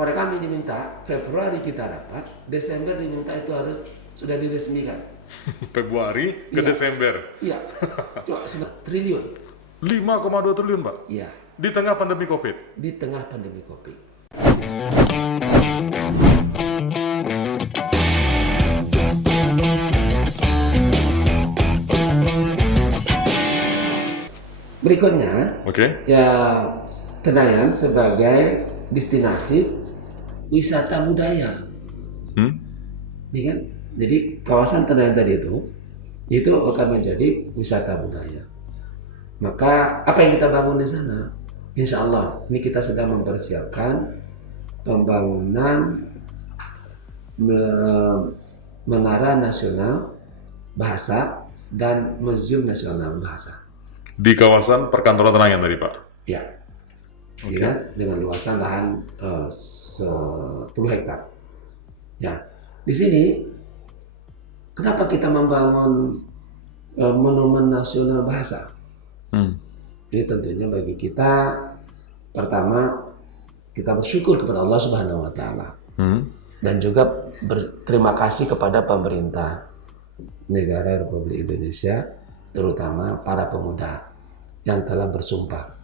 kepada kami diminta Februari kita rapat, Desember diminta itu harus sudah diresmikan. Februari ke Iya. Desember. Iya, cuma triliun. 5,2 triliun, Pak. Iya, Di tengah pandemi Covid. di tengah pandemi Covid. Berikutnya, Oke. ya Tenayan sebagai destinasi wisata budaya. Ini kan, jadi kawasan Tenayan tadi itu akan menjadi wisata budaya. Maka apa yang kita bangun di sana? Insya Allah, ini kita sedang mempersiapkan pembangunan Menara Nasional Bahasa dan Museum Nasional Bahasa. Di kawasan perkantoran Tenayan tadi, Pak. Ya, ya, dengan luasan lahan 10 hektar. Ya, di sini kenapa kita membangun Monumen Nasional Bahasa? Ini tentunya bagi kita, pertama kita bersyukur kepada Allah Subhanahu Wa Taala dan juga berterima kasih kepada pemerintah negara Republik Indonesia, terutama para pemuda yang telah bersumpah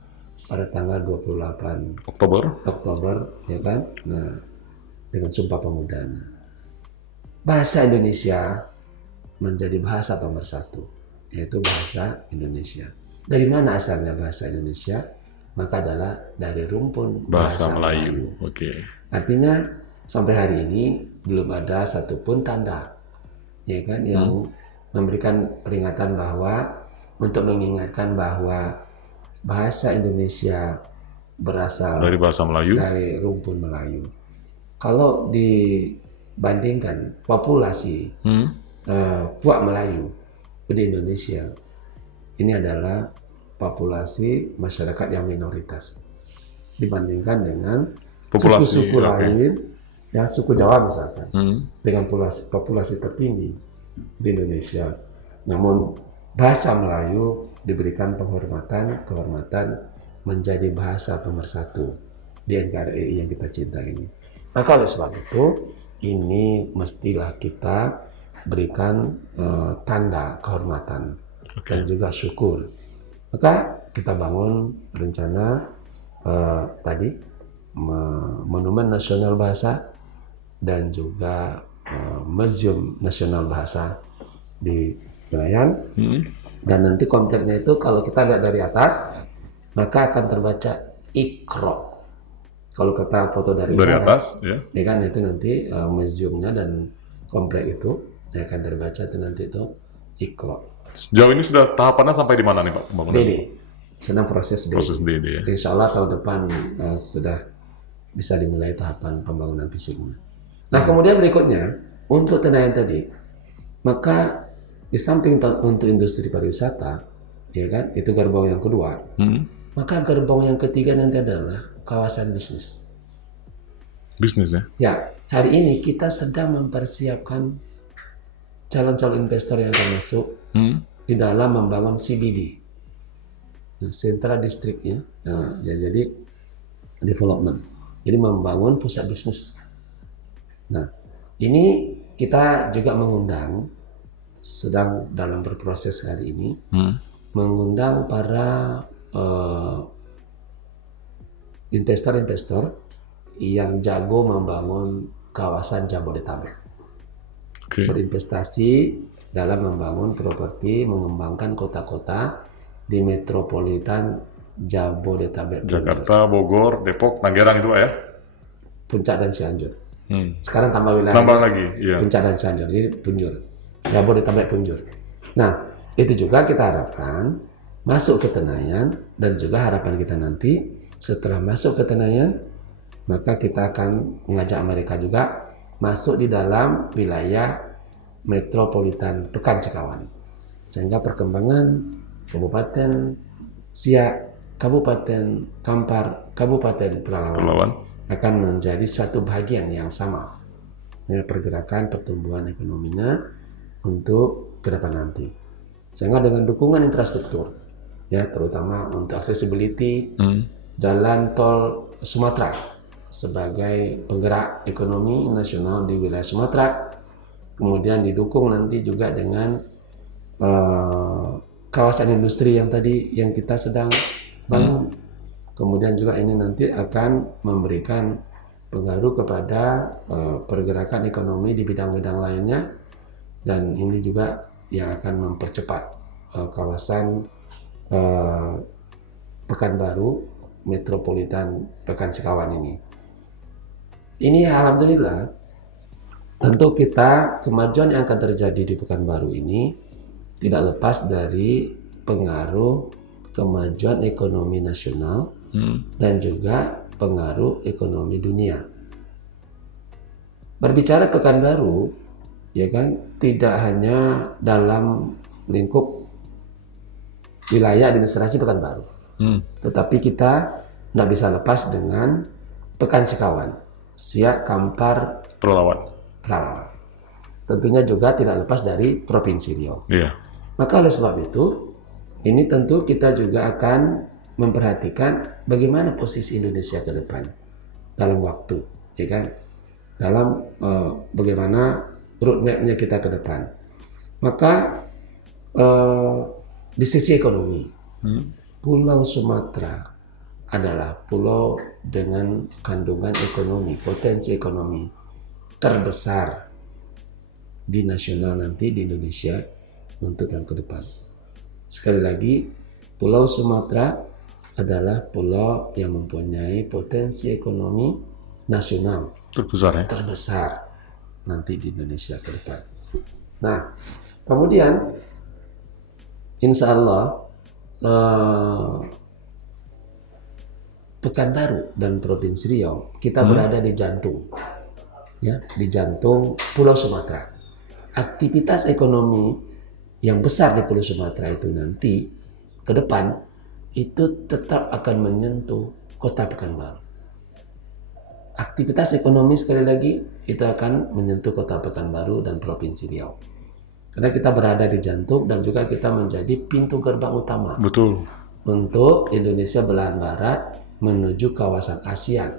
pada tanggal 28 Oktober, ya kan? Nah, dengan Sumpah Pemuda. Bahasa Indonesia menjadi bahasa pemersatu, yaitu bahasa Indonesia. Dari mana asalnya bahasa Indonesia? Maka adalah dari rumpun Bahasa Melayu. Oke. Artinya sampai hari ini belum ada satupun tanda, ya kan, yang memberikan peringatan bahwa untuk mengingatkan bahwa bahasa Indonesia berasal Dari bahasa Melayu. dari rumpun Melayu. Kalau dibandingkan populasi Puak Melayu di Indonesia, ini adalah populasi masyarakat yang minoritas dibandingkan dengan Populasi, suku-suku oke. lain, ya suku Jawa misalkan, dengan populasi tertinggi di Indonesia. Namun bahasa Melayu diberikan kehormatan menjadi bahasa pemersatu di NKRI yang kita cinta ini. Maka oleh sebab itu, ini mestilah kita berikan tanda kehormatan dan juga syukur. Maka kita bangun rencana tadi Monumen Nasional Bahasa dan juga Museum Nasional Bahasa di Tenayan. Dan nanti kompleknya itu kalau kita lihat dari atas, maka akan terbaca Iqra. Kalau kita foto dari atas, ya. Ya kan, itu nanti museumnya dan komplek itu ya akan terbaca itu nanti itu Iqra. Sejauh ini sudah tahapannya sampai di mana nih, Pak, pembangunan? DD, sedang proses DD. Proses DD, ya. Insya Allah tahun depan sudah bisa dimulai tahapan pembangunan fisiknya. Nah, kemudian berikutnya untuk Tenayan tadi, maka di samping untuk industri pariwisata, ya kan, itu gerbong yang kedua. Maka gerbong yang ketiga nanti adalah kawasan bisnis. Bisnis, ya? Ya, hari ini kita sedang mempersiapkan calon-calon investor yang akan masuk di dalam membangun CBD, Central District, ya. Nah, ya, jadi development. Jadi membangun pusat bisnis. Nah, ini kita juga mengundang, sedang dalam berproses hari ini, mengundang para investor-investor yang jago membangun kawasan Jabodetabek. Berinvestasi dalam membangun properti, mengembangkan kota-kota di metropolitan Jabodetabek. Jakarta, Bogor, Depok, Tangerang itu, Pak, ya? Puncak dan Cianjur. Sekarang tambah wilayah. Tambah lagi, iya. Puncak dan Cianjur, jadi Punjur. Jabodetabek Punjur. Nah, itu juga kita harapkan masuk ke Tenayan, dan juga harapan kita nanti setelah masuk ke Tenayan, maka kita akan mengajak mereka juga masuk di dalam wilayah metropolitan Pekan Sekawan, sehingga perkembangan Kabupaten Siak, Kabupaten Kampar, Kabupaten Pelalawan akan menjadi suatu bagian yang sama dengan pergerakan pertumbuhan ekonominya untuk ke depan nanti. Sehingga dengan dukungan infrastruktur, ya, terutama untuk accessibility, jalan tol Sumatera sebagai penggerak ekonomi nasional di wilayah Sumatera. Kemudian didukung nanti juga dengan kawasan industri yang tadi yang kita sedang bangun. Kemudian juga ini nanti akan memberikan pengaruh kepada pergerakan ekonomi di bidang-bidang lainnya, dan ini juga yang akan mempercepat kawasan Pekanbaru Metropolitan Pekan Sekawan ini. Ini alhamdulillah, tentu kita kemajuan yang akan terjadi di Pekanbaru ini tidak lepas dari pengaruh kemajuan ekonomi nasional dan juga pengaruh ekonomi dunia. Berbicara Pekanbaru, ya kan, tidak hanya dalam lingkup wilayah administrasi Pekanbaru, tetapi kita nggak bisa lepas dengan Pekan Sekawan, Siak, Kampar, Pelalawan. Tentunya juga tidak lepas dari Provinsi Riau. Iya. Maka oleh sebab itu, ini tentu kita juga akan memperhatikan bagaimana posisi Indonesia ke depan dalam waktu, ya kan? Dalam bagaimana roadmap-nya kita ke depan. Maka di sisi ekonomi, Pulau Sumatera adalah pulau dengan kandungan ekonomi, potensi ekonomi terbesar di nasional nanti di Indonesia untuk yang ke depan. Sekali lagi, Pulau Sumatera adalah pulau yang mempunyai potensi ekonomi nasional terbesar nanti di Indonesia ke depan. Nah, kemudian insya Allah Pekanbaru dan Provinsi Riau kita berada di jantung, ya, di jantung Pulau Sumatera. Aktivitas ekonomi yang besar di Pulau Sumatera itu nanti ke depan itu tetap akan menyentuh Kota Pekanbaru. Aktivitas ekonomi sekali lagi itu akan menyentuh Kota Pekanbaru dan Provinsi Riau. Karena kita berada di jantung dan juga kita menjadi pintu gerbang utama. Betul. Untuk Indonesia belahan barat menuju kawasan ASEAN,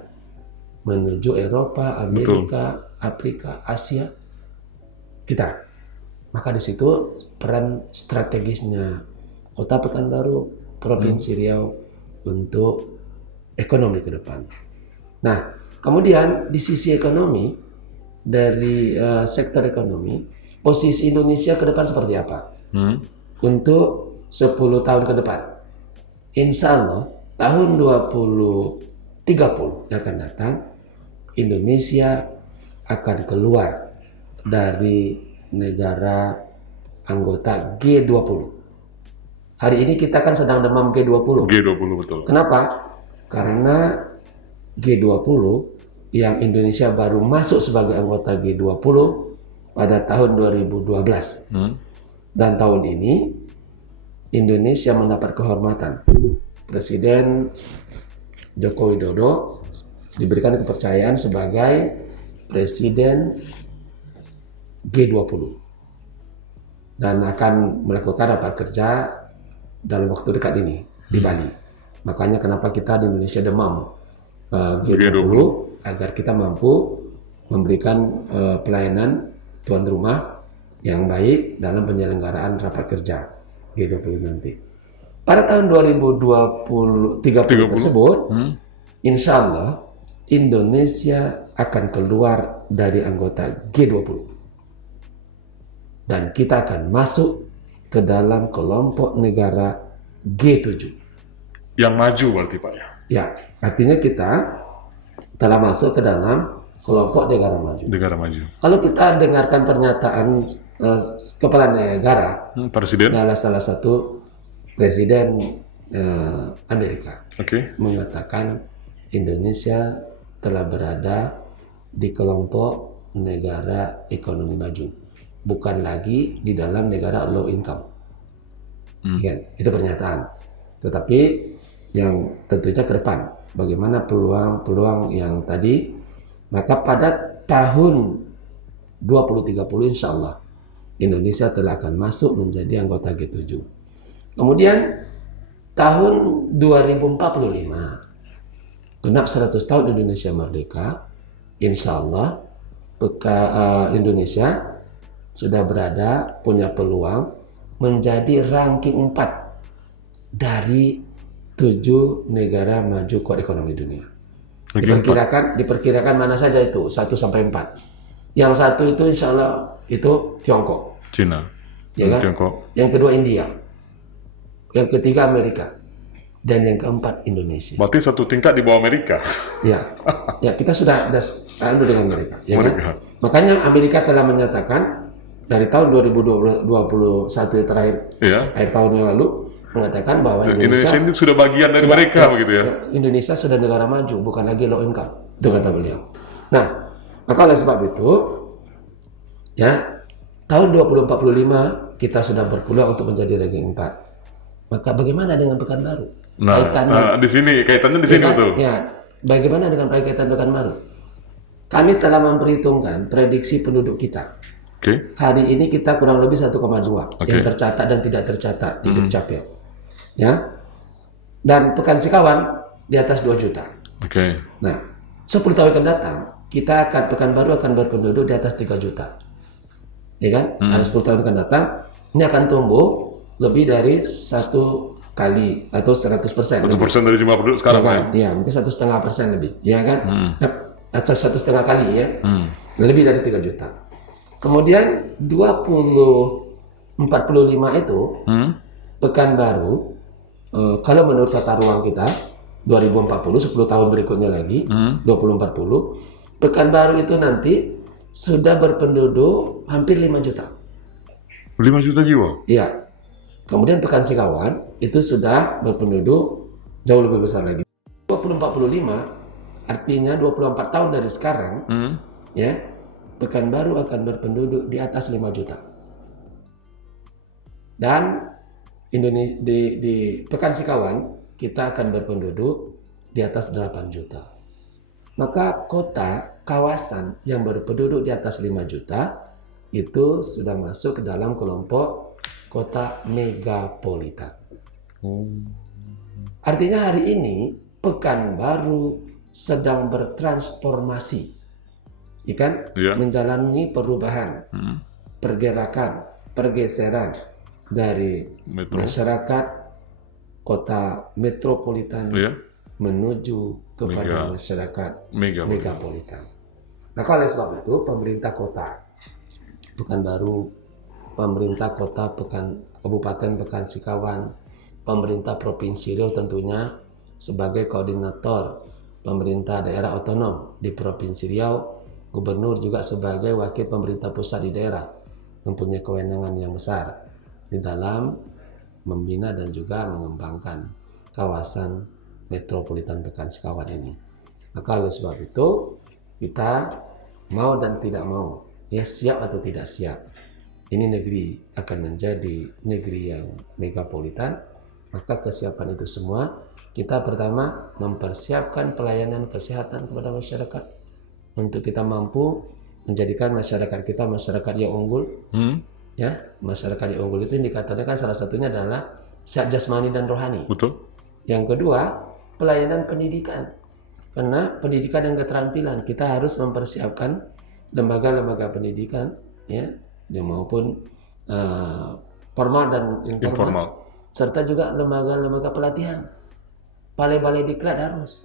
menuju Eropa, Amerika, Afrika, Asia, kita. Maka di situ peran strategisnya Kota Pekanbaru, Provinsi Riau untuk ekonomi ke depan. Nah, kemudian di sisi ekonomi, dari sektor ekonomi, posisi Indonesia ke depan seperti apa? Untuk 10 tahun ke depan. Insya Allah, tahun 2030 yang akan datang, Indonesia akan keluar dari negara anggota G20. Hari ini kita kan sedang demam G20. G20 betul. Kenapa? Karena G20 yang Indonesia baru masuk sebagai anggota G20 pada tahun 2012. Dan tahun ini Indonesia mendapat kehormatan. Presiden Joko Widodo diberikan kepercayaan sebagai Presiden G20 dan akan melakukan rapat kerja dalam waktu dekat ini di Bali. Makanya kenapa kita di Indonesia demam G20 agar kita mampu memberikan pelayanan tuan rumah yang baik dalam penyelenggaraan rapat kerja G20 nanti. Pada tahun 2030 tersebut, insya Allah Indonesia akan keluar dari anggota G20 dan kita akan masuk ke dalam kelompok negara G7. Yang maju berarti Pak ya? Ya, artinya kita telah masuk ke dalam kelompok negara maju. Negara maju. Kalau kita dengarkan pernyataan kepala negara, Presiden adalah salah satu Presiden Amerika, mengatakan Indonesia telah berada di kelompok negara ekonomi maju, bukan lagi di dalam negara low income. Itu pernyataan. Tetapi yang tentunya ke depan, bagaimana peluang yang tadi, maka pada tahun 2030 insya Allah Indonesia telah akan masuk menjadi anggota G7. Kemudian tahun 2045 genap 100 tahun Indonesia merdeka, insya Allah Indonesia sudah berada, punya peluang menjadi ranking 4 dari 7 negara maju kuat ekonomi dunia. Diperkirakan mana saja itu 1 sampai 4. Yang satu itu insya Allah itu Tiongkok, Cina, ya kan? Tiongkok. Yang kedua India, yang ketiga Amerika, dan yang keempat Indonesia. Berarti satu tingkat di bawah Amerika. Ya, ya kita sudah dengan Amerika, ya kan? Amerika. Makanya Amerika telah menyatakan dari tahun 2021 yang terakhir, akhir tahun yang lalu, mengatakan bahwa Indonesia ini sudah bagian dari mereka, begitu ya? Indonesia sudah negara maju, bukan lagi low income, itu kata beliau. Nah, maka oleh sebab itu, ya, tahun 2045 kita sudah berpeluang untuk menjadi ranking 4. Maka bagaimana dengan Pekanbaru? Kaitannya di sini betul. Ya, bagaimana dengan kaitan Pekanbaru? Kami telah memperhitungkan prediksi penduduk kita. Hari ini kita kurang lebih 1,2 yang tercatat dan tidak tercatat di Dukcapil. Ya. Dan Pekansikawan di atas 2 juta. Nah, 10 tahun akan datang, Pekanbaru akan berpenduduk di atas 3 juta. Ya kan? Dalam 10 tahun akan datang, ini akan tumbuh lebih dari 1 kali atau 100%. 1% dari jumlah penduduk sekarang, ya kan? Ya, mungkin 1,5% lebih, ya kan? Atau 1,5 kali ya, lebih dari 3 juta. Kemudian 2045 itu Pekanbaru, kalau menurut tata ruang kita 2040, 10 tahun berikutnya lagi, 2040, Pekanbaru itu nanti sudah berpenduduk hampir 5 juta. 5 juta jiwa? Iya. Kemudian Pekansikawan itu sudah berpenduduk jauh lebih besar lagi. 2045 artinya 24 tahun dari sekarang, ya, Pekanbaru akan berpenduduk di atas 5 juta. Dan di Pekansikawan kita akan berpenduduk di atas 8 juta. Maka kawasan yang berpenduduk di atas 5 juta itu sudah masuk ke dalam kelompok kota megapolitan. Artinya hari ini Pekanbaru sedang bertransformasi, menjalani perubahan, pergeseran dari masyarakat kota metropolitan menuju kepada masyarakat megapolitan. Maka oleh sebab itu pemerintah kota Pekanbaru, pemerintah kota Kabupaten Pekansikawan, pemerintah Provinsi Riau tentunya sebagai koordinator pemerintah daerah otonom di Provinsi Riau, gubernur juga sebagai wakil pemerintah pusat di daerah, mempunyai kewenangan yang besar di dalam membina dan juga mengembangkan kawasan metropolitan Pekansikawan ini. Maka oleh sebab itu kita mau dan tidak mau, ya siap atau tidak siap, ini negeri akan menjadi negeri yang megapolitan. Maka kesiapan itu semua kita pertama mempersiapkan pelayanan kesehatan kepada masyarakat untuk kita mampu menjadikan masyarakat kita masyarakat yang unggul. Ya, masyarakat yang unggul itu dikatakan salah satunya adalah sehat jasmani dan rohani. Betul. Yang kedua, pelayanan pendidikan. Karena pendidikan dan keterampilan kita harus mempersiapkan lembaga-lembaga pendidikan, ya, maupun formal dan informal, serta juga lembaga-lembaga pelatihan, balai-balai diklat harus.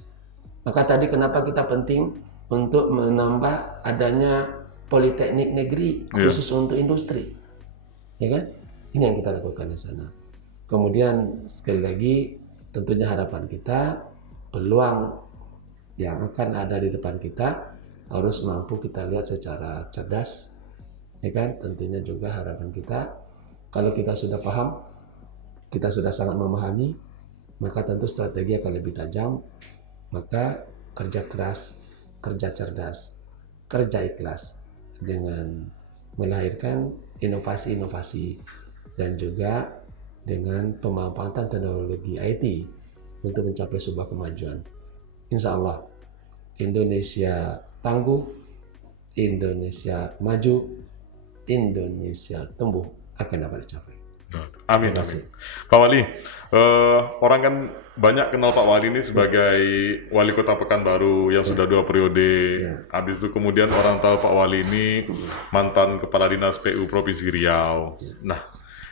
Maka tadi kenapa kita penting untuk menambah adanya politeknik negeri khusus untuk industri, ya kan? Ini yang kita lakukan di sana. Kemudian sekali lagi tentunya harapan kita, peluang yang akan ada di depan kita harus mampu kita lihat secara cerdas, ya kan? Tentunya juga harapan kita, kalau kita sudah paham, kita sudah sangat memahami, maka tentu strategi akan lebih tajam. Maka kerja keras, kerja cerdas, kerja ikhlas dengan melahirkan inovasi-inovasi dan juga dengan pemanfaatan teknologi IT untuk mencapai sebuah kemajuan. Insya Allah Indonesia tangguh, Indonesia maju, Indonesia tumbuh akan dapat dicapai. Amin, amin. Pak Wali, orang kan banyak kenal Pak Wali ini sebagai wali kota Pekanbaru yang sudah 2 periode. Habis itu kemudian orang tahu Pak Wali ini mantan kepala dinas PU Provinsi Riau. Nah,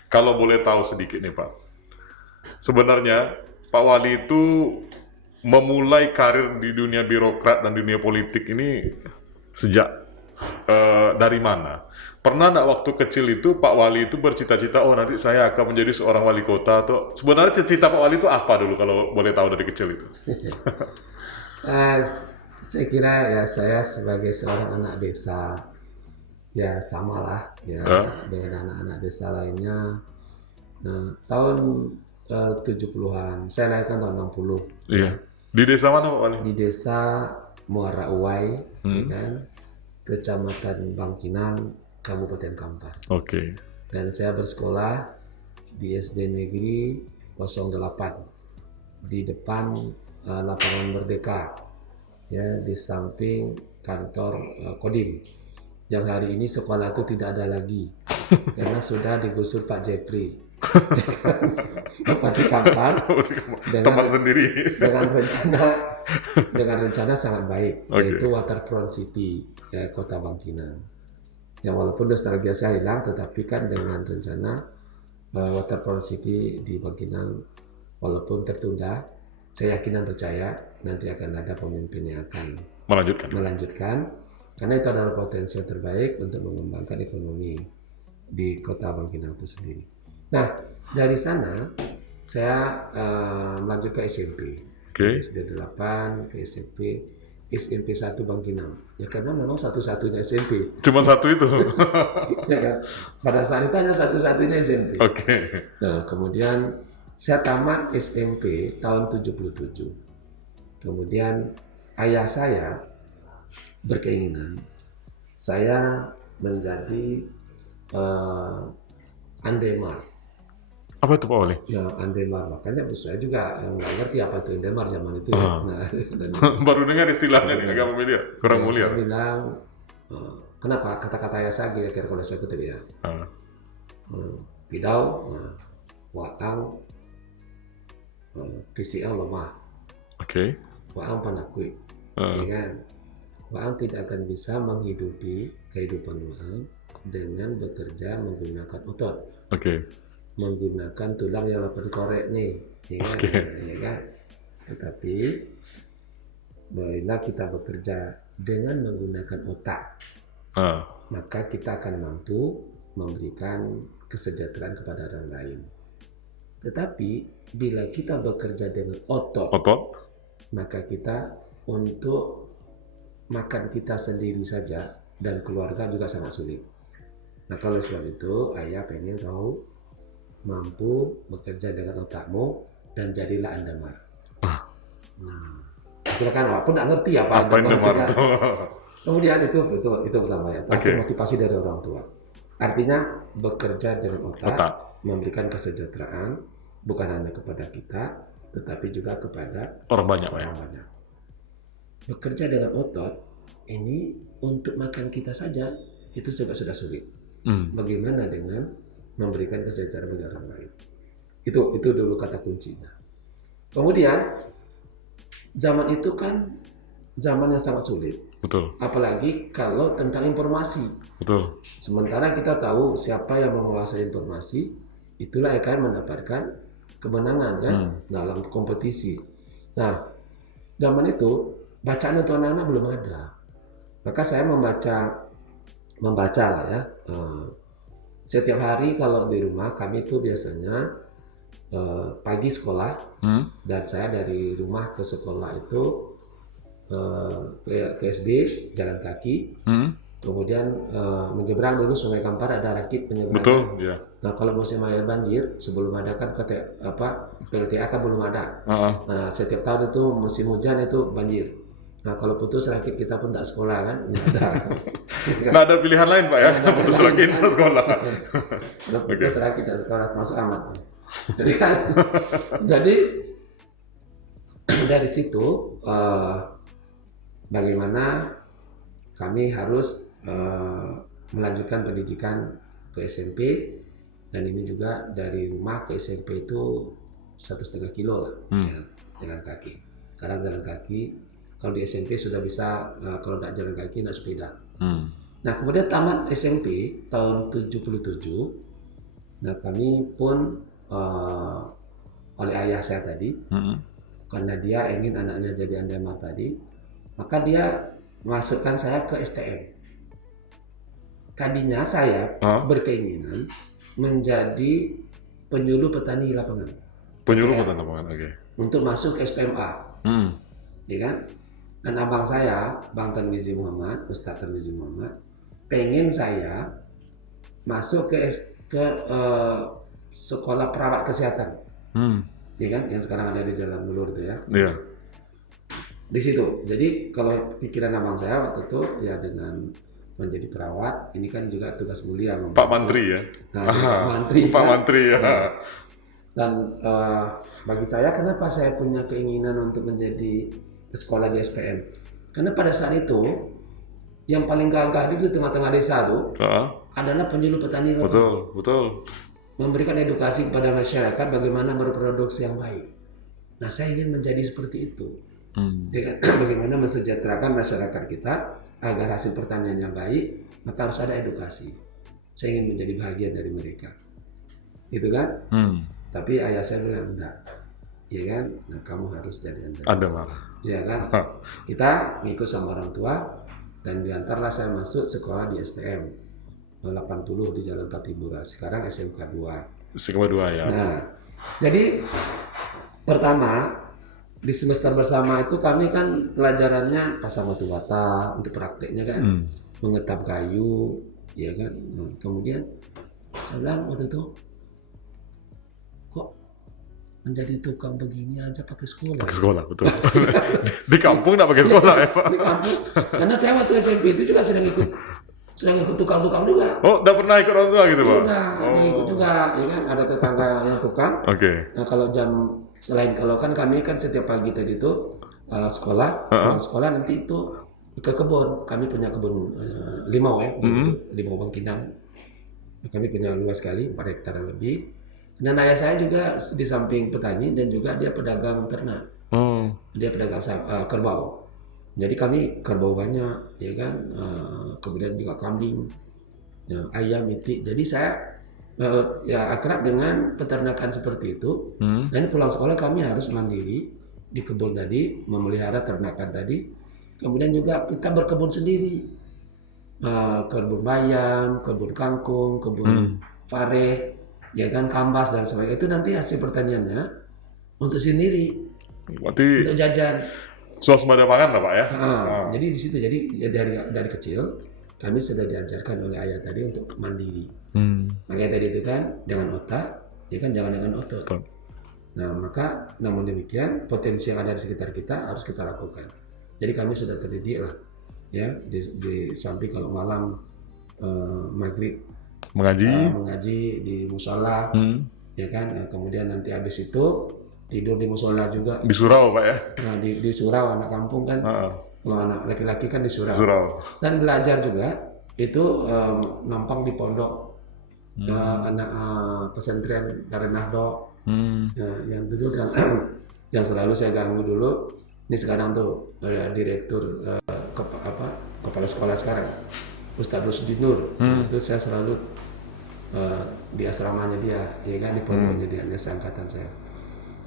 kalau boleh tahu sedikit nih Pak, sebenarnya Pak Wali itu memulai karir di dunia birokrat dan dunia politik ini sejak dari mana? Pernah nggak waktu kecil itu Pak Wali itu bercita-cita, oh nanti saya akan menjadi seorang wali kota, atau sebenarnya cita-cita Pak Wali itu apa dulu kalau boleh tahu dari kecil itu? Saya kira ya saya sebagai seorang anak desa ya samalah ya dengan anak-anak desa lainnya. Nah, tahun 70-an, saya lahirkan tahun 60. Iya. Di desa mana Pak Wali? Di desa Muara Uwai, ya kan? Kecamatan Bangkinang, Kabupaten Kampar. Oke. Dan saya bersekolah di SD Negeri 08 di depan lapangan Merdeka, ya di samping kantor Kodim. Yang hari ini sekolah itu tidak ada lagi karena sudah digusur Pak Jepri. Bupati Kampar Tempat sendiri. dengan rencana sangat baik, yaitu Waterfront City Kota Bangkinang. Yang walaupun nostalgia saya hilang, tetapi kan dengan rencana Waterfront City di Bangkinang, walaupun tertunda, saya yakin dan percaya nanti akan ada pemimpin yang akan melanjutkan, karena itu adalah potensi yang terbaik untuk mengembangkan ekonomi di Kota Bangkinang itu sendiri. Nah, dari sana saya melanjut ke SMP, SD 8 ke SMP 1 Bangkinang. Ya karena memang satu-satunya SMP. Cuma satu itu. Ya kan? Pada saat itu hanya satu-satunya SMP. Nah, kemudian saya tamat SMP tahun 77. Kemudian ayah saya berkeinginan saya menjadi Andemar. Apa itu Pak Wali? Ya, Andemar, makanya saya juga nggak ngerti apa itu Andemar zaman itu ya. Nah, baru dengar istilahnya nih, agak familiar, kurang mulia. Saya bilang, kenapa kata-kata saya kira-kira kalau saya kutip ya? Pidau, waang, PCL lemah. Waang panakui, ya kan? Waang tidak akan bisa menghidupi kehidupan waang dengan bekerja menggunakan otot. Menggunakan tulang yang 8 korek nih, ya kan? Tetapi bila kita bekerja dengan menggunakan otak, maka kita akan mampu memberikan kesejahteraan kepada orang lain. Tetapi bila kita bekerja dengan otot, maka kita untuk makan kita sendiri saja dan keluarga juga sangat sulit. Nah, kalau sebab itu ayah pengen tahu mampu bekerja dengan otakmu dan jadilah Andemar. Silakan, walaupun nggak ngerti apa Andemar itu. Kemudian itu pertama ya, tapi motivasi dari orang tua. Artinya bekerja dengan otak, memberikan kesejahteraan bukan hanya kepada kita, tetapi juga kepada orang banyak. Bekerja dengan otot ini untuk makan kita saja itu sudah sulit. Bagaimana dengan memberikan kesejahteraan bagi orang lain? Itu dulu kata kuncinya. Kemudian zaman itu kan zaman yang sangat sulit. Apalagi kalau tentang informasi. Sementara kita tahu siapa yang menguasai informasi, itulah yang akan mendapatkan kemenangan kan dalam kompetisi. Nah, zaman itu bacaan untuk anak-anak belum ada. Maka saya membaca lah ya. Setiap hari kalau di rumah kami itu biasanya pagi sekolah dan saya dari rumah ke sekolah itu ke SD jalan kaki, kemudian menyeberang dulu Sungai Kampar, ada rakit penyeberangan. Nah, kalau musim air banjir sebelum ada kan PLTA kan belum ada. Nah, setiap tahun itu musim hujan itu banjir. Nah, kalau putus rakit kita pun tak sekolah kan, nggak ada. Nggak ada pilihan lain Pak ya, putus rakit tak sekolah. Kalau putus rakit tak sekolah masuk amat. Jadi dari situ bagaimana kami harus melanjutkan pendidikan ke SMP Dan ini juga dari rumah ke SMP itu 1,5 kilo lah, ya, jalan kaki. Sekarang jalan kaki. Kalau di SMP sudah bisa, kalau tidak jalan kaki, naik sepeda. Nah, kemudian tamat SMP tahun 77. Nah, kami pun oleh ayah saya tadi, karena dia ingin anaknya jadi Andemar tadi, maka dia masukkan saya ke STM. Tadinya saya berkeinginan menjadi penyuluh petani lapangan. Penyuluh petani lapangan, oke. Untuk masuk ke SPMA, ya kan? Dan abang saya, Bang Tarmizi Muhammad, Ustadz Tarmizi Muhammad, pengen saya masuk ke sekolah perawat kesehatan, ya kan? Yang sekarang ada di Jalan Bulur itu ya. Iya. Di situ. Jadi kalau pikiran abang saya waktu itu ya dengan menjadi perawat, ini kan juga tugas mulia. Pak Mantri ya. Nah, Pak Mantri. Pak Mantri ya. Dan bagi saya, kenapa saya punya keinginan untuk menjadi sekolah di SPM? Karena pada saat itu yang paling gagah di tengah-tengah desa itu adalah penyuluh petani. Betul. Memberikan edukasi kepada masyarakat bagaimana berproduksi yang baik. Nah, saya ingin menjadi seperti itu. Dengan bagaimana mensejahterakan masyarakat kita agar hasil pertanian yang baik, maka harus ada edukasi. Saya ingin menjadi bagian dari mereka, gitu kan? Tapi ayah saya bilang enggak, ya kan? Nah, kamu harus jadi Andemar, ya kan? Kita ngikut sama orang tua dan diantarlah saya masuk sekolah di STM 80 di Jalan Patibura. Sekarang SMK 2. SMK 2 ya. Nah, jadi pertama di semester bersama itu kami kan pelajarannya pasang batu bata, untuk prakteknya kan mengetap kayu, ya kan. Nah, kemudian saya bilang waktu itu, kok menjadi tukang begini aja pakai sekolah? Pakai sekolah, betul. Di kampung nggak pakai sekolah ya Pak? Di kampung, karena saya waktu SMP itu juga sedang ikut tukang-tukang juga. Oh, udah pernah ikut orang tua gitu Pak? Udah ikut juga, ya kan. Ada tetangga yang tukang. Nah, kalau kalau kan kami kan setiap pagi tadi itu sekolah, pulang sekolah nanti itu ke kebun. Kami punya kebun limau ya, limau Bangkinang. Kami punya luas sekali, 4 hektar lebih. Dan ayah saya juga di samping petani dan juga dia pedagang ternak. Dia pedagang kerbau. Jadi kami kerbau banyak, ya kan. Kemudian juga kambing, ayam, itik. Jadi saya ya akrab dengan peternakan seperti itu. Dan pulang sekolah kami harus mandiri di kebun tadi, memelihara ternakan tadi. Kemudian juga kita berkebun sendiri, kebun bayam, kebun kangkung, kebun pare, ya kan, kambas dan sebagainya. Itu nanti hasil pertaniannya untuk sendiri, untuk jajan. Swasembada pangan lah Pak ya. Jadi di situ, jadi dari kecil kami sudah diajarkan oleh ayah tadi untuk mandiri. Makanya tadi itu kan dengan otak, ya kan, jangan dengan otot. Nah, maka namun demikian potensi yang ada di sekitar kita harus kita lakukan. Jadi kami sudah terdidik lah, ya, di samping kalau malam maghrib mengaji di musola, ya kan. Kemudian nanti habis itu tidur di musola juga. Di surau Pak ya? Nah, di surau, anak kampung kan. Kalau anak laki-laki kan di surau. Dan belajar juga itu nampang di pondok. Anak pesantren Darun Nahdo. Yang dulu yang selalu saya ganggu dulu. Ini sekarang tuh direktur kepala sekolah sekarang, Ustadz Rusdi Nur. Itu saya selalu di asramanya dia, ya kan, di pondoknya dia, seangkatan saya.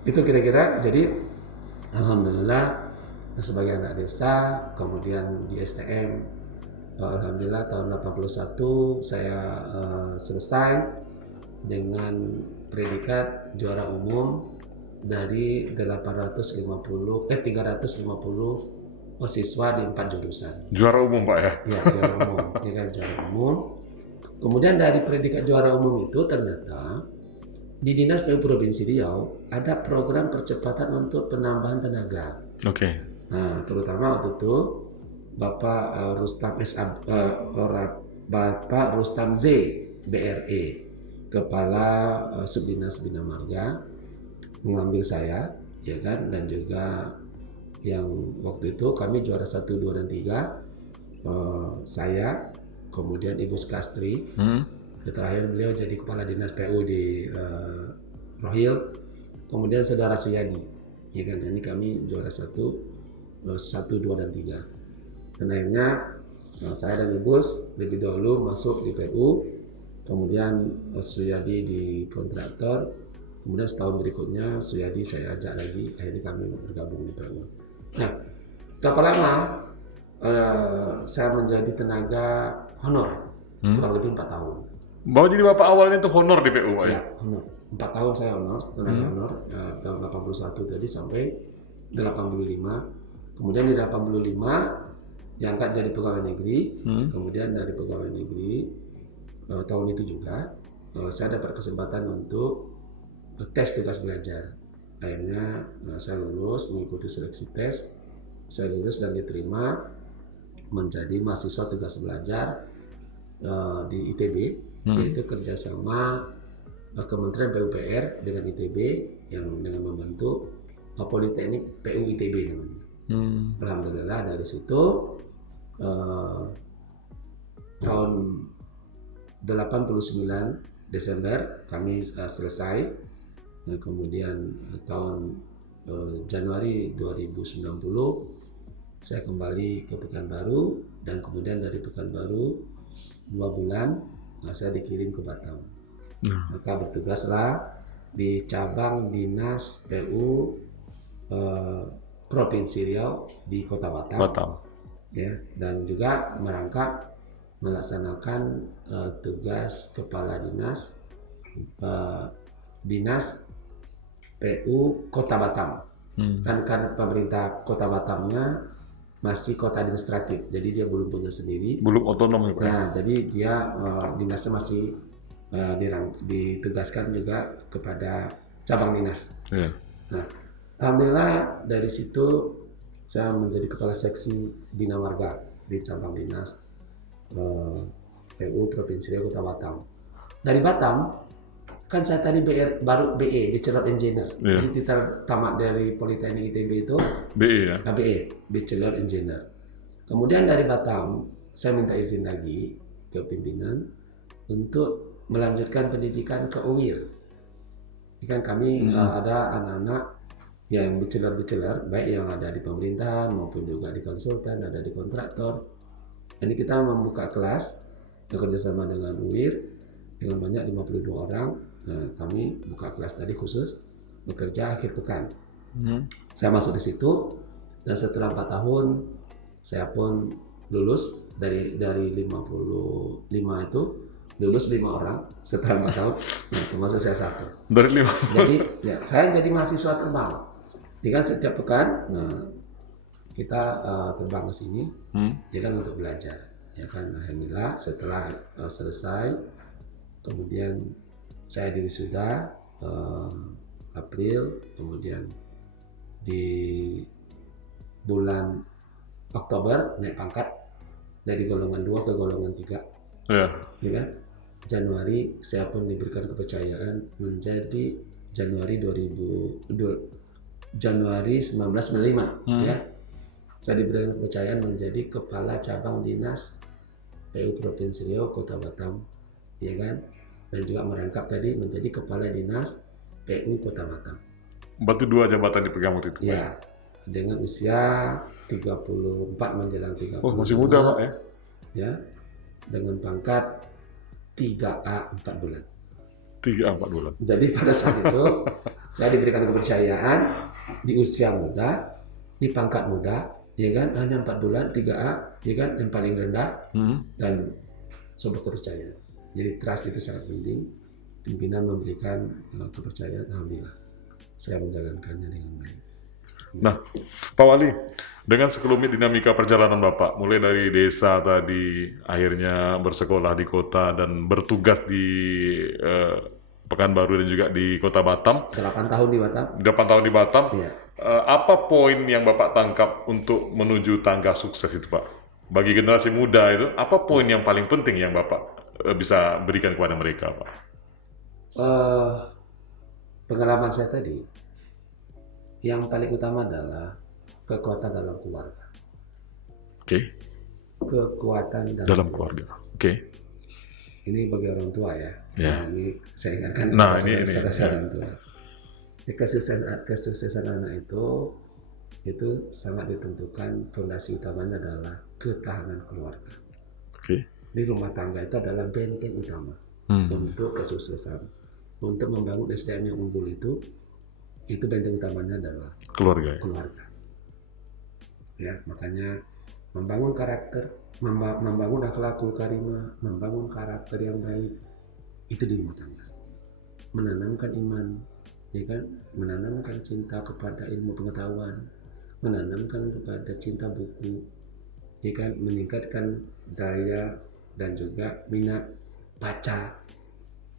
Itu kira-kira. Jadi alhamdulillah sebagai anak desa, kemudian di STM, alhamdulillah tahun 81 saya selesai dengan predikat juara umum dari 350 siswa di 4 jurusan. Juara umum Pak ya? Ya, juara umum, ya kan, juara umum. Kemudian dari predikat juara umum itu ternyata di Dinas PU Provinsi Riau ada program percepatan untuk penambahan tenaga. Nah, terutama waktu itu Bapak Rustam Z BRE, Kepala Subdinas Bina Marga, mengambil saya, ya kan, dan juga yang waktu itu kami juara 1, 2, dan 3, saya, kemudian Ibu Skastri, Terakhir beliau jadi kepala dinas PU di Rohil. Kemudian saudara Suyadi, ya kan, ini kami juara 1, 2 dan 3. Dan akhirnya saya dan Ibus lebih dahulu masuk di PU, kemudian Suyadi di kontraktor, kemudian setahun berikutnya Suyadi saya ajak lagi, akhirnya kami bergabung di PU. Nah, berapa lama saya menjadi tenaga honor? Kurang lebih 4 tahun. Bahwa jadi Bapak awalnya itu honor di PU, Pak? Ya, honor. 4 tahun saya honor, tenaga honor, tahun 81 tadi sampai 85. Kemudian di 85 diangkat jadi pegawai negeri. Kemudian dari pegawai negeri tahun itu juga saya dapat kesempatan untuk tes tugas belajar. Akhirnya saya lulus mengikuti seleksi tes. Saya lulus dan diterima menjadi mahasiswa tugas belajar di ITB, yaitu kerjasama Kementerian PUPR dengan ITB yang dengan membentuk Politeknik PU ITB namanya. Alhamdulillah dari situ tahun 89 Desember kami selesai. Nah, kemudian tahun Januari 2090 saya kembali ke Pekanbaru, dan kemudian dari Pekanbaru 2 bulan saya dikirim ke Batam. Maka bertugaslah di cabang dinas PU Provinsi Riau di Kota Batam. Ya, dan juga merangkap melaksanakan tugas kepala dinas dinas PU Kota Batam. Kan pemerintah Kota Batamnya masih kota administratif, jadi dia belum punya sendiri, belum otonom ya Pak? Nah, jadi dia dinasnya masih ditugaskan juga kepada cabang dinas. Nah, alhamdulillah dari situ saya menjadi kepala seksi Bina Warga di cabang dinas PU Provinsi Riau Kota Batam. Dari Batam kan saya tadi baru BE, Bachelor Engineer. Jadi kita tamat dari Politeknik ITB itu BE ya? BE, Bachelor Engineer. Kemudian dari Batam saya minta izin lagi ke pimpinan untuk melanjutkan pendidikan ke UIR. Kan kami ada anak-anak yang bachelor, baik yang ada di pemerintahan maupun juga di konsultan, ada di kontraktor. Jadi kita membuka kelas bekerjasama dengan UIR dengan banyak 52 orang. Nah, kami buka kelas tadi khusus bekerja akhir pekan. Saya masuk di situ, dan setelah 4 tahun saya pun lulus dari 55 itu lulus 5 orang setelah 4 tahun. Nah, termasuk saya 1. Dari 5. Jadi ya, saya jadi mahasiswa terbang. Jadi kan setiap pekan, nah, kita terbang ke sini, ya kan untuk belajar. Ya kan, alhamdulillah setelah selesai, kemudian saya diwisuda April, kemudian di bulan Oktober naik pangkat dari golongan 2 ke golongan 3. Ya kan? Januari saya pun diberikan kepercayaan menjadi Januari 1995 ya. Saya diberikan kepercayaan menjadi kepala cabang dinas PU Provinsi Riau Kota Batam, ya kan? Dan juga merangkap tadi menjadi kepala dinas PU Kota Batam. Berarti 2 jabatan dipegang waktu itu? Ya, dengan usia 34 menjelang 35. Oh, masih muda Pak ya? Ya, dengan pangkat 3A 4 bulan. 3A 4 bulan. Jadi pada saat itu saya diberikan kepercayaan di usia muda, di pangkat muda, ya kan, hanya 4 bulan 3A, ya kan, yang paling rendah, dan sebuah kepercayaan. Jadi trust itu sangat penting. Pimpinan memberikan kepercayaan, alhamdulillah saya menjalankannya dengan baik. Nah, Pak Wali, dengan sekelumit dinamika perjalanan Bapak, mulai dari desa tadi, akhirnya bersekolah di kota dan bertugas di Pekanbaru dan juga di Kota Batam. 8 tahun di Batam. 8 tahun di Batam. Iya. Apa poin yang Bapak tangkap untuk menuju tangga sukses itu, Pak? Bagi generasi muda itu, apa poin yang paling penting yang Bapak bisa berikan kepada mereka, Pak? Pengalaman saya tadi, yang paling utama adalah kekuatan dalam keluarga. Oke. Kekuatan Dalam keluarga. Oke. ini bagi orang tua ya. Ya. Nah, ini saya ingatkan Nah, kepada ini. saudara-saudara orang tua. Kesuksesan anak itu sangat ditentukan, fondasi utamanya adalah ketahanan keluarga. Oke. Di rumah tangga itu adalah benteng utama untuk kesuksesan. Untuk membangun SDM yang unggul itu benteng utamanya adalah Keluarga. keluarga. Ya, makanya membangun karakter, membangun akhlakul karimah, membangun karakter yang baik itu di rumah tangga. Menanamkan iman, ya kan? Menanamkan cinta kepada ilmu pengetahuan, menanamkan kepada cinta buku, ya kan? Meningkatkan daya dan juga minat baca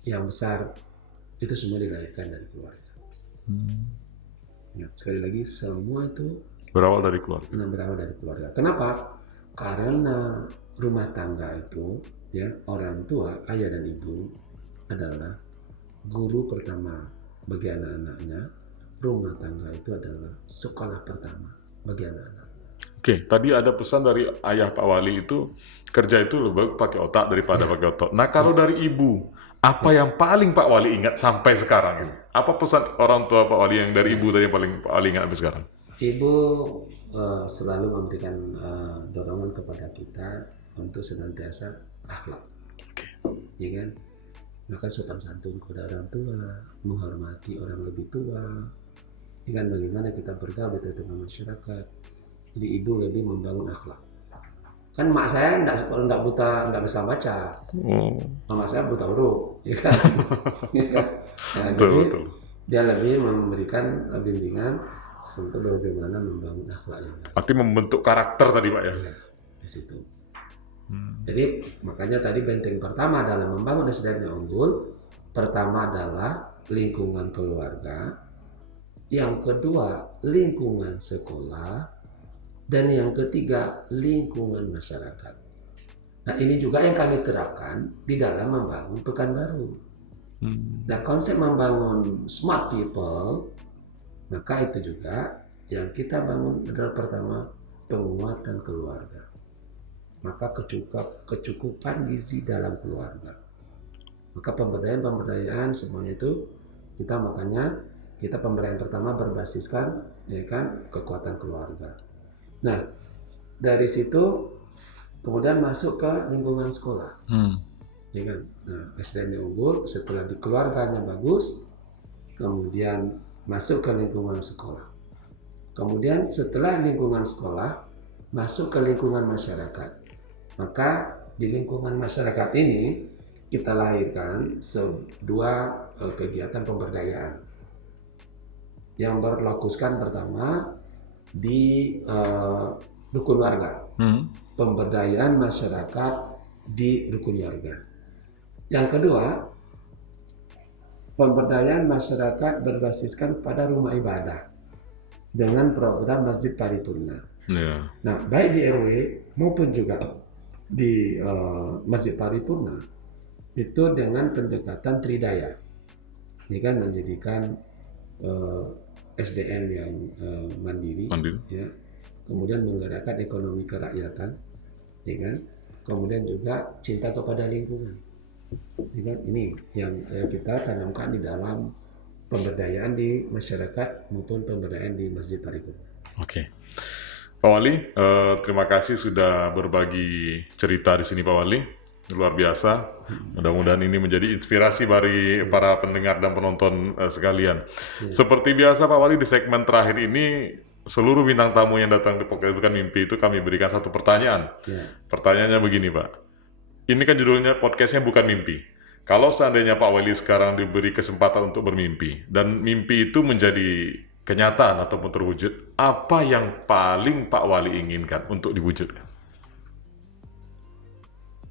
yang besar, itu semua dilahirkan dari keluarga. Ya, sekali lagi semua itu Berawal dari keluarga. berawal dari keluarga. Kenapa? Karena rumah tangga itu, ya, orang tua, ayah dan ibu adalah guru pertama bagi anak-anaknya. Rumah tangga itu adalah sekolah pertama bagi anak-anak. Oke, tadi ada pesan dari ayah Pak Wali itu, kerja itu lebih baik pakai otak daripada pakai otot. Nah, kalau dari ibu, apa yang paling Pak Wali ingat sampai sekarang ini? Apa pesan orang tua Pak Wali yang dari ibu tadi yang paling Pak Wali ingat sampai sekarang? Ibu selalu memberikan dorongan kepada kita untuk senantiasa akhlak, Oke. ya kan? Maka sopan santun kepada orang tua, menghormati orang lebih tua, ya kan? Bagaimana kita bergaul dengan masyarakat. Jadi ibu lebih membangun akhlak. Kan mak saya enggak bisa baca, mama saya buta huruf, ya kan? Ya kan? Nah, jadi dia lebih memberikan bimbingan untuk bagaimana membangun akhlak yang baik. Arti membentuk karakter tadi Pak ya? Ya, di situ. Jadi makanya tadi benteng pertama adalah membangun SDM yang unggul. Pertama adalah lingkungan keluarga, yang kedua lingkungan sekolah, dan yang ketiga lingkungan masyarakat. Nah, ini juga yang kami terapkan di dalam membangun Pekanbaru. Nah, konsep membangun smart people, maka itu juga yang kita bangun adalah pertama penguatan keluarga. Maka kecukupan gizi dalam keluarga. Maka pemberdayaan semuanya itu kita pemberdayaan pertama berbasiskan, ya kan, kekuatan keluarga. Nah, dari situ kemudian masuk ke lingkungan sekolah. Ya kan? Nah, SDM yang unggul setelah di keluarganya bagus, kemudian masuk ke lingkungan sekolah. Kemudian setelah lingkungan sekolah, masuk ke lingkungan masyarakat. Maka di lingkungan masyarakat ini kita lahirkan dua kegiatan pemberdayaan. Yang berlokuskan pertama di rukun warga. Pemberdayaan masyarakat di rukun warga. Yang kedua, pemberdayaan masyarakat berbasiskan pada rumah ibadah dengan program Masjid Paripurna. Yeah. Nah, baik di RW maupun juga di Masjid Paripurna itu dengan pendekatan tridaya, ini kan menjadikan SDM yang mandiri. Ya, kemudian menggerakkan ekonomi kerakyatan, ya kan? Kemudian juga cinta kepada lingkungan. Ini yang kita tanamkan di dalam pemberdayaan di masyarakat maupun pemberdayaan di Masjid Paripurna. Oke, Pak Wali, terima kasih sudah berbagi cerita di sini Pak Wali, luar biasa. Mudah-mudahan ini menjadi inspirasi bagi para pendengar dan penonton sekalian. Seperti biasa Pak Wali, di segmen terakhir ini seluruh bintang tamu yang datang di Podcast Bukan Mimpi itu kami berikan satu pertanyaan. Pertanyaannya begini Pak, ini kan judulnya podcastnya Bukan Mimpi. Kalau seandainya Pak Wali sekarang diberi kesempatan untuk bermimpi, dan mimpi itu menjadi kenyataan ataupun terwujud, apa yang paling Pak Wali inginkan untuk diwujudkan?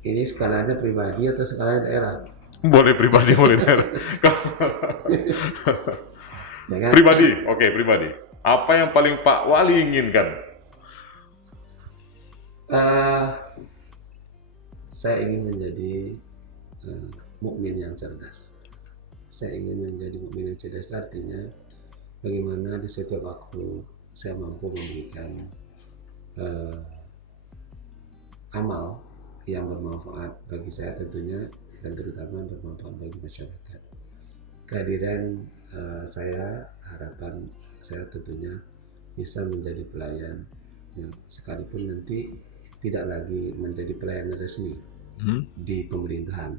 Ini skalanya pribadi atau skalanya daerah? Boleh pribadi, boleh daerah. Pribadi, oke, pribadi. Apa yang paling Pak Wali inginkan? Saya ingin menjadi mukmin yang cerdas. Saya ingin menjadi mukmin yang cerdas, artinya bagaimana di setiap waktu saya mampu memberikan amal yang bermanfaat bagi saya, tentunya dan terutama bermanfaat bagi masyarakat. Kehadiran saya, harapan saya tentunya bisa menjadi pelayan, ya, sekalipun nanti tidak lagi menjadi pelayan resmi di pemerintahan,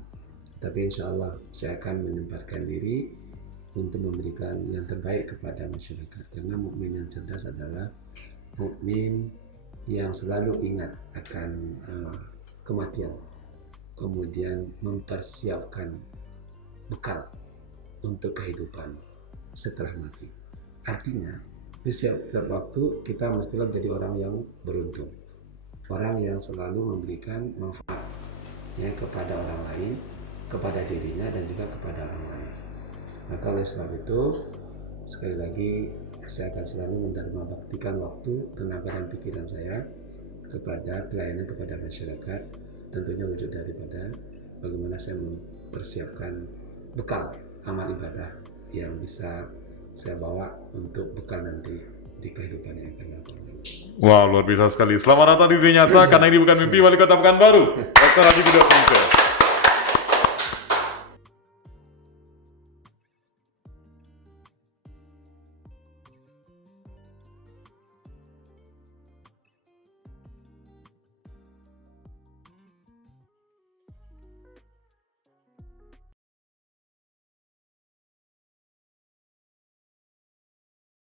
tapi insya Allah saya akan menyempatkan diri untuk memberikan yang terbaik kepada masyarakat, karena mukmin yang cerdas adalah mukmin yang selalu ingat akan kematian, kemudian mempersiapkan bekal untuk kehidupan setelah mati. Artinya di setiap waktu kita mestilah menjadi orang yang beruntung, orang yang selalu memberikan manfaat, ya, kepada orang lain, kepada dirinya dan juga kepada orang lain. Maka oleh sebab itu, sekali lagi saya akan selalu mendharmabaktikan waktu, tenaga dan pikiran saya kepada pelayanan kepada masyarakat, tentunya wujud daripada bagaimana saya mempersiapkan bekal amal ibadah yang bisa saya bawa untuk bekal nanti di kehidupan yang akan datang. Wow, luar biasa sekali. Selamat datang di Dunia Nyata, karena ini bukan mimpi. Wali Kota Pekanbaru, Dr. Haji Budi Waseso.